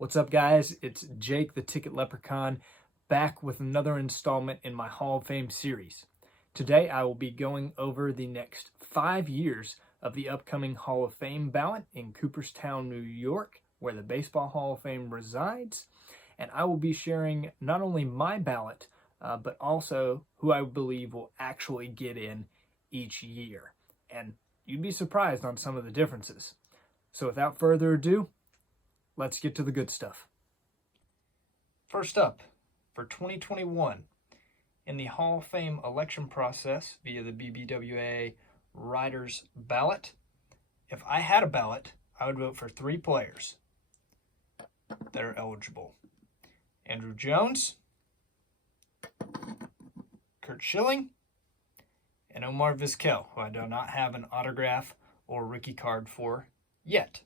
What's up, guys? It's Jake the Ticket Leprechaun back with another installment in my Hall of Fame series. Today I will be going over the next 5 years of the upcoming Hall of Fame ballot in Cooperstown, New York, where the Baseball Hall of Fame resides. And I will be sharing not only my ballot, but also who I believe will actually get in each year. And you'd be surprised on some of the differences. So without further ado, let's get to the good stuff. First up, for 2021, in the Hall of Fame election process via the BBWAA Writers Ballot, if I had a ballot, I would vote for 3 players that are eligible. Andrew Jones, Curt Schilling, and Omar Vizquel, who I do not have an autograph or rookie card for yet.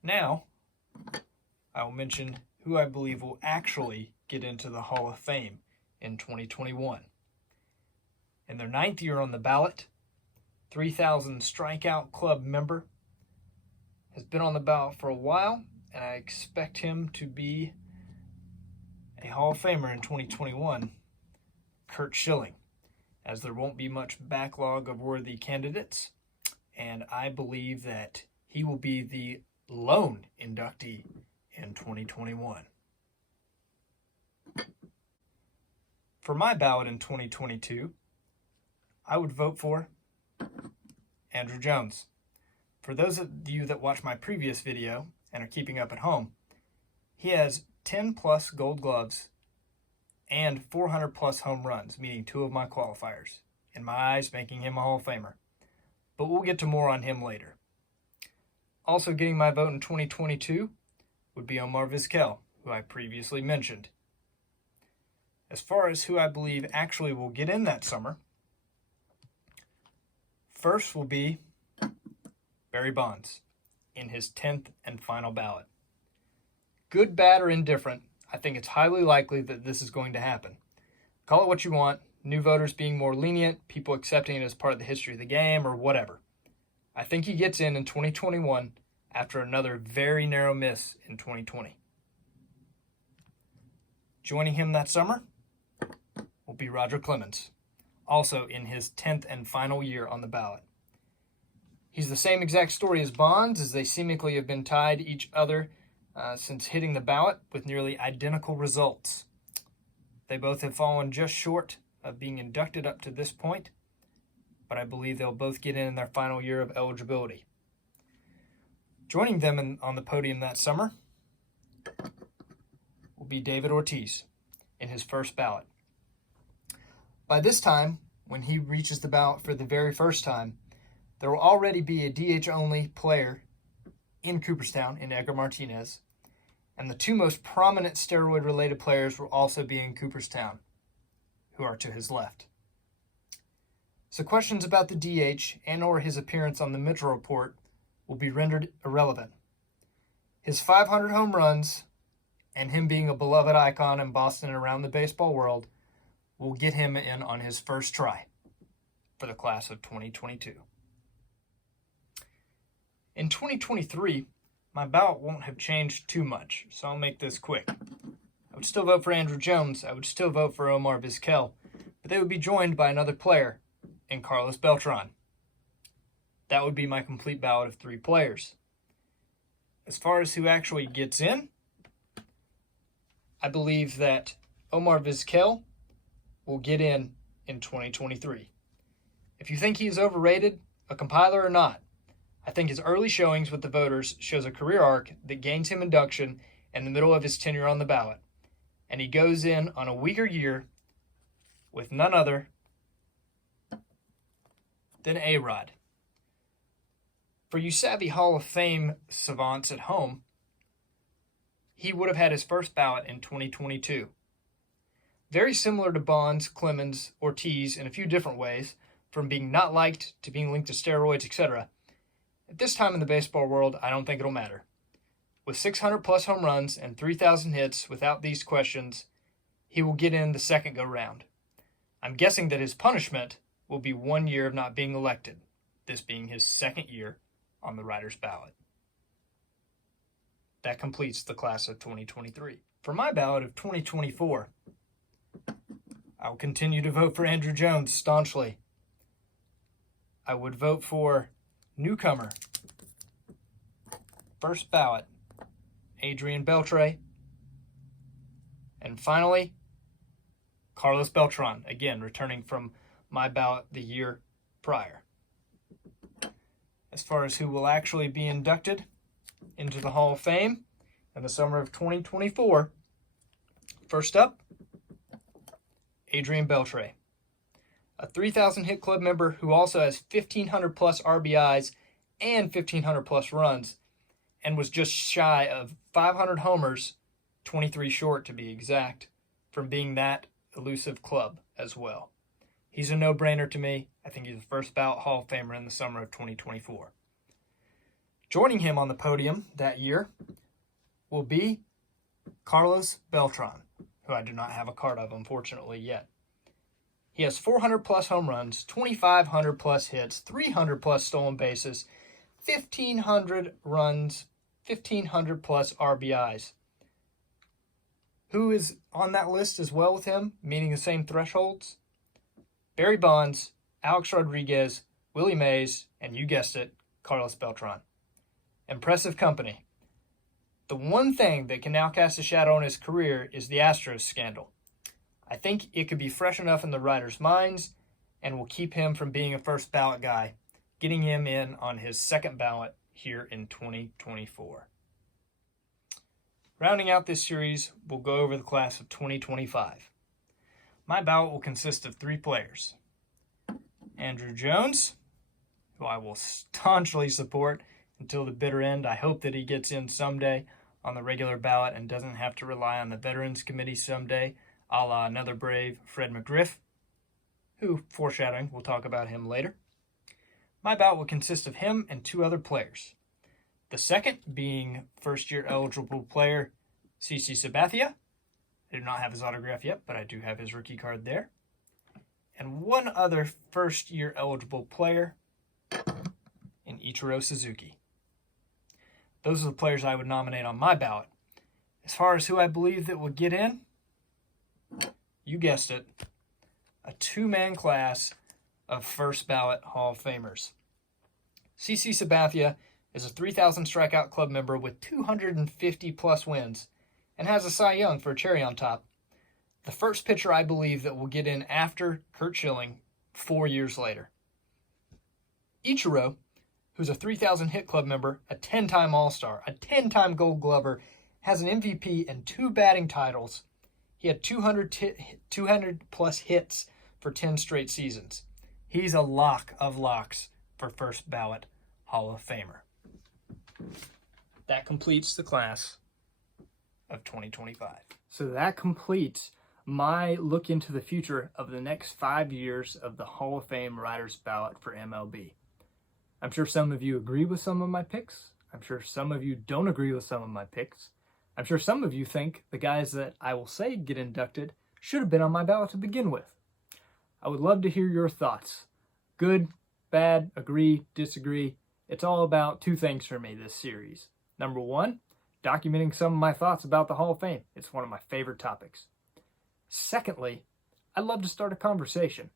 Now, I will mention who I believe will actually get into the Hall of Fame in 2021. In their 9th year on the ballot, 3,000 strikeout club member, has been on the ballot for a while, and I expect him to be a Hall of Famer in 2021, Curt Schilling, as there won't be much backlog of worthy candidates, and I believe that he will be the lone inductee in 2021. For my ballot in 2022, I would vote for Andrew Jones. For those of you that watched my previous video and are keeping up at home, he has 10 plus gold gloves and 400 plus home runs, meeting 2 of my qualifiers, in my eyes making him a Hall of Famer. But we'll get to more on him later. Also getting my vote in 2022 would be Omar Vizquel, who I previously mentioned. As far as who I believe actually will get in that summer, first will be Barry Bonds in his 10th and final ballot. Good, bad, or indifferent, I think it's highly likely that this is going to happen. Call it what you want, new voters being more lenient, people accepting it as part of the history of the game, or whatever. I think he gets in 2021 after another very narrow miss in 2020. Joining him that summer will be Roger Clemens, also in his 10th and final year on the ballot. He's the same exact story as Bonds, as they seemingly have been tied each other since hitting the ballot with nearly identical results. They both have fallen just short of being inducted up to this point, but I believe they'll both get in their final year of eligibility. Joining them on the podium that summer will be David Ortiz in his first ballot. By this time, when he reaches the ballot for the very first time, there will already be a DH-only player in Cooperstown in Edgar Martinez, and the 2 most prominent steroid-related players will also be in Cooperstown, who are to his left. So questions about the DH and or his appearance on the Mitchell Report will be rendered irrelevant. His 500 home runs and him being a beloved icon in Boston and around the baseball world will get him in on his first try for the class of 2022. In 2023, my ballot won't have changed too much, so I'll make this quick. I would still vote for Andrew Jones, I would still vote for Omar Vizquel, but they would be joined by another player in Carlos Beltran. That would be my complete ballot of 3 players. As far as who actually gets in, I believe that Omar Vizquel will get in 2023. If you think he is overrated, a compiler or not, I think his early showings with the voters shows a career arc that gains him induction in the middle of his tenure on the ballot, and he goes in on a weaker year with none other than A-Rod. For you savvy Hall of Fame savants at home, he would have had his first ballot in 2022. Very similar to Bonds, Clemens, Ortiz in a few different ways, from being not liked to being linked to steroids, etc. At this time in the baseball world, I don't think it'll matter. With 600 plus home runs and 3,000 hits without these questions, he will get in the second go-round. I'm guessing that his punishment will be 1 year of not being elected, this being his second year on the writer's ballot. that completes the class of 2023. For my ballot of 2024, I will continue to vote for Andrew Jones staunchly. I would vote for newcomer, first ballot, Adrian Beltre. And finally, Carlos Beltran, again, returning from my ballot the year prior. As far as who will actually be inducted into the Hall of Fame in the summer of 2024, first up, Adrian Beltre, a 3,000 hit club member who also has 1,500 plus RBIs and 1,500 plus runs, and was just shy of 500 homers, 23 short to be exact, from being that elusive club as well. He's a no-brainer to me. I think he's the first ballot Hall of Famer in the summer of 2024. Joining him on the podium that year will be Carlos Beltran, who I do not have a card of, unfortunately, yet. He has 400 plus home runs, 2,500 plus hits, 300 plus stolen bases, 1,500 runs, 1,500 plus RBIs. Who is on that list as well with him, meeting the same thresholds? Barry Bonds, Alex Rodriguez, Willie Mays, and you guessed it, Carlos Beltran. Impressive company. The one thing that can now cast a shadow on his career is the Astros scandal. I think it could be fresh enough in the writers' minds and will keep him from being a first ballot guy, getting him in on his second ballot here in 2024. Rounding out this series, we'll go over the class of 2025. My ballot will consist of 3 players. Andrew Jones, who I will staunchly support until the bitter end. I hope that he gets in someday on the regular ballot and doesn't have to rely on the Veterans Committee someday, a la another brave Fred McGriff, who, foreshadowing, we'll talk about him later. My ballot will consist of him and 2 other players. The second being first-year eligible player CC Sabathia. I do not have his autograph yet, but I do have his rookie card there. And 1 other first-year eligible player in Ichiro Suzuki. Those are the players I would nominate on my ballot. As far as who I believe that will get in, you guessed it, a 2-man class of first ballot Hall of Famers. CC Sabathia is a 3,000 strikeout club member with 250 plus wins and has a Cy Young for a cherry on top. The first pitcher I believe that will get in after Curt Schilling 4 years later. Ichiro, who's a 3,000 hit club member, a 10-time All-Star, a 10-time Gold Glover, has an MVP and 2 batting titles. He had 200 plus hits for 10 straight seasons. He's a lock of locks for first ballot Hall of Famer. That completes the class of 2025. So that completes my look into the future of the next 5 years of the Hall of Fame writers ballot for MLB. I'm sure some of you agree with some of my picks. I'm sure some of you don't agree with some of my picks. I'm sure some of you think the guys that I will say get inducted should have been on my ballot to begin with. I would love to hear your thoughts. Good, bad, agree, disagree. It's all about 2 things for me this series. Number 1, documenting some of my thoughts about the Hall of Fame. It's one of my favorite topics. Secondly, I'd love to start a conversation.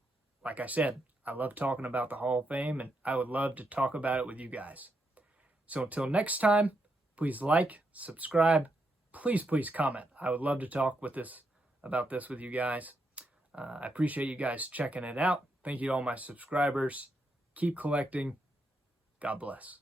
Like I said, I love talking about the Hall of Fame, and I would love to talk about it with you guys. So until next time, please like, subscribe, please comment. I would love to talk about this with you guys. I appreciate you guys checking it out. Thank you to all my subscribers. Keep collecting. God bless.